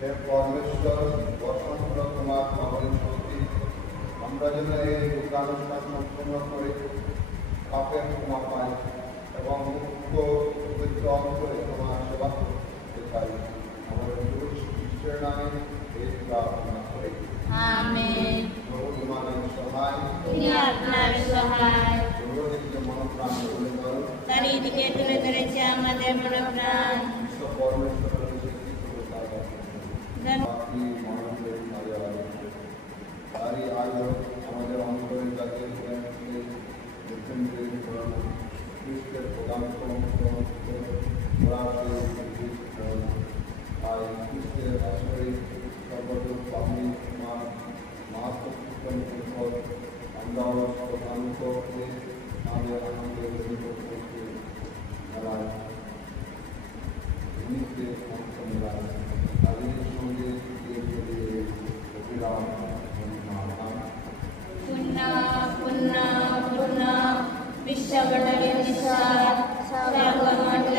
হে পরমেশ্বর, বসন্ত তোমার মহান শক্তি, আমরা যেন এই দুর্গানুষ্ঠান সম্পূর্ণ করে পাপের ক্ষমা পাই এবং মুক্ত পবিত্র অন্তরে তোমার সেবা করতে পারি। আমাদের খ্রিস্টের নামে এই প্রার্থনা করি। আমেন। প্রভু তোমাদের সহায়, তিনি আপনার সহায়। প্রভু দিকে মনোপ্রাণ তুলে ধরো, তারই দিকে তুলে ধরেছে আমাদের মনোপ্রাণ। বিশ্ব পরমেশ্বরের কৃতজ্ঞতা আপনি মনোযোগ তারই আলো আমাদের অন্তরে যাতে খ্রিস্টের প্রধান আর খ্রিস্টের আসলে সর্বদূর পাবনি তোমার মাহাত্ম আমরাও প্রধানত আমাদের আনন্দের মেলায় নিত্যে অংশ মেলায় তাদের সঙ্গে অভিরাম पुन्हा पुन्हा पुन्हा विश्वगणित सर्वमंडल